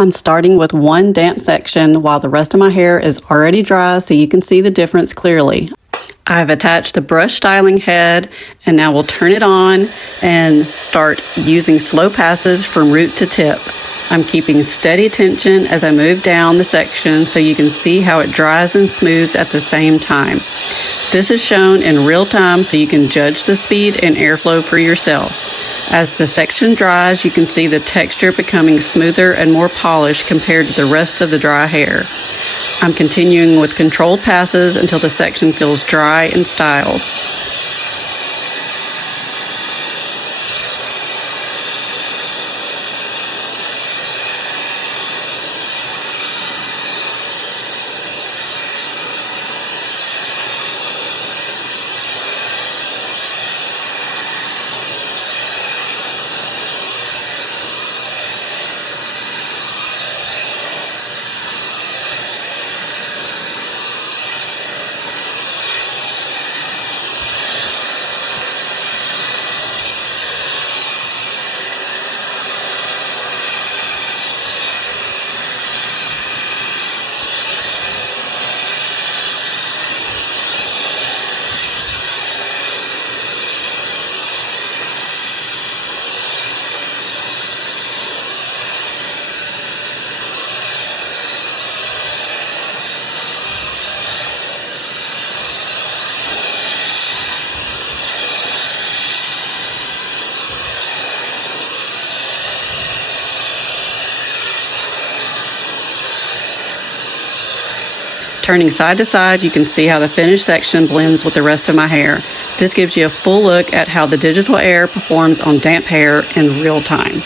I'm starting with one damp section while the rest of my hair is already dry so you can see the difference clearly. I've attached the brush styling head and now we'll turn it on and start using slow passes from root to tip. I'm keeping steady tension as I move down the section so you can see how it dries and smooths at the same time. This is shown in real time so you can judge the speed and airflow for yourself. As the section dries, you can see the texture becoming smoother and more polished compared to the rest of the dry hair. I'm continuing with controlled passes until the section feels dry and styled. Turning side to side, you can see how the finished section blends with the rest of my hair. This gives you a full look at how the DigitalAIRE performs on damp hair in real time.